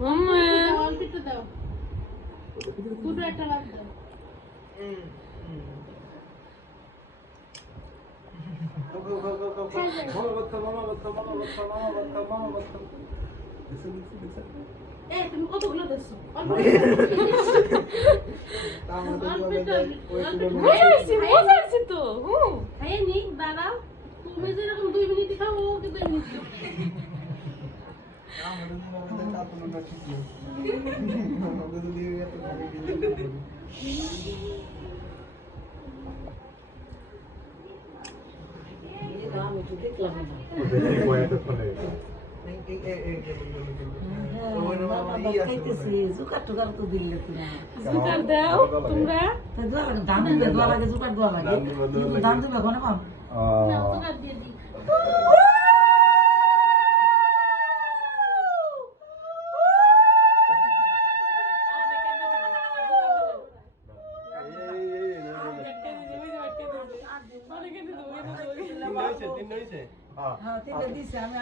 মাম্মা অল্প একটু দাও দুটো একটা লাগ দাও এই তুমি কতগুলো দিছো অল্প মজা আছে তো খাইয়ে নি দাদা তুমি যেরকম 2 মিনিট খাও ও কি 2 মিনিট জুকার দাও তোমরা দাম দিবে দোয়া লাগে জুকার দোয়া লাগে কিন্তু দাম দিবে কোনে কম না তোরা দিয়ে দি হ্যাঁ তিনটা দিছে আমি